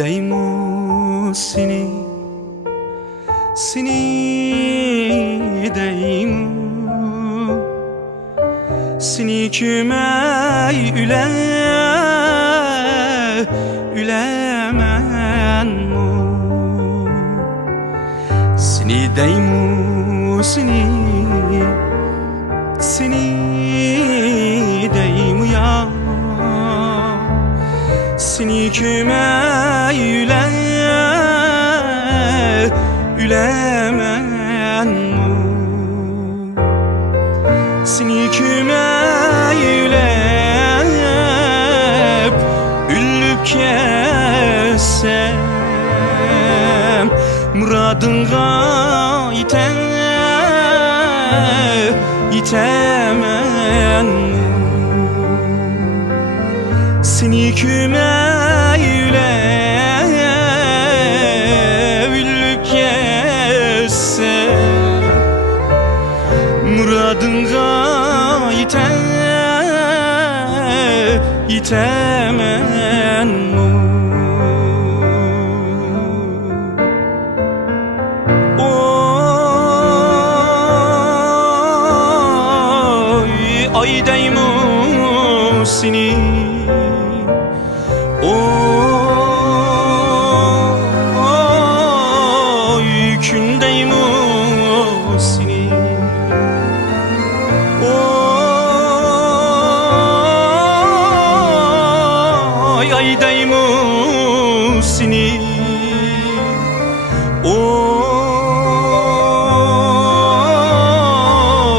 deymu seni deymu seni kime ülemen mu seni deymu seni deymu ya seni kime ülemen mu seni kime ülüp kessem muradınga itemen mu seni kime ülüp kessem muradınga itemen mu oy ay deymu seni oy gün deymu seni ay deymu seni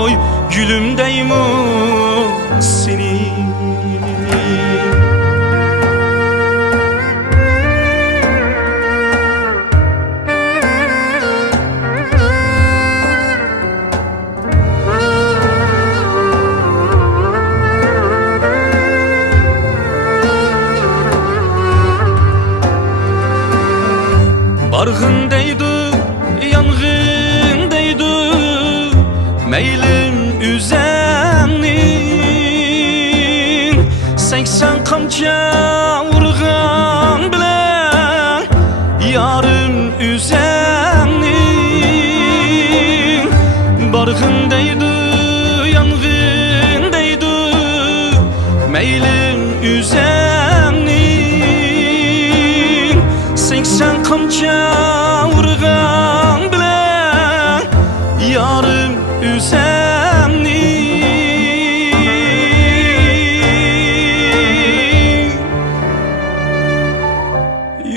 oy gülüm deymu seni barğındaydı, yangındaydı, meylim üzemnin 80 kamça vurgan bilen yarım üzemnin barğındaydı, yangındaydı, meylim üzemnin 80 kamça vurgan bilen yarım üzemni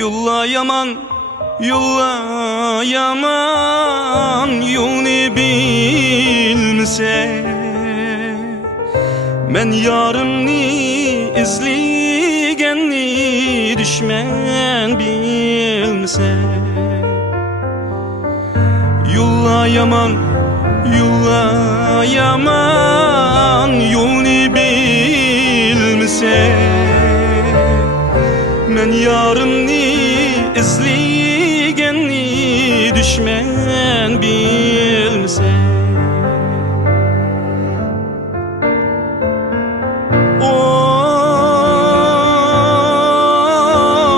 yolla yaman yolunu bilmese men yarımni izligenni düşmen bilmese yolla yaman yolunu bilmese men yarımni izligenni düşmen bilmese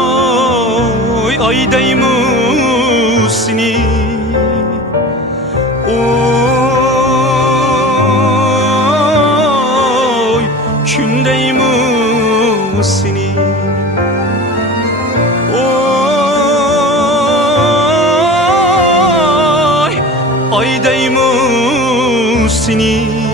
oy ay deymu seni oy gün deymu seni oy ay deymu seni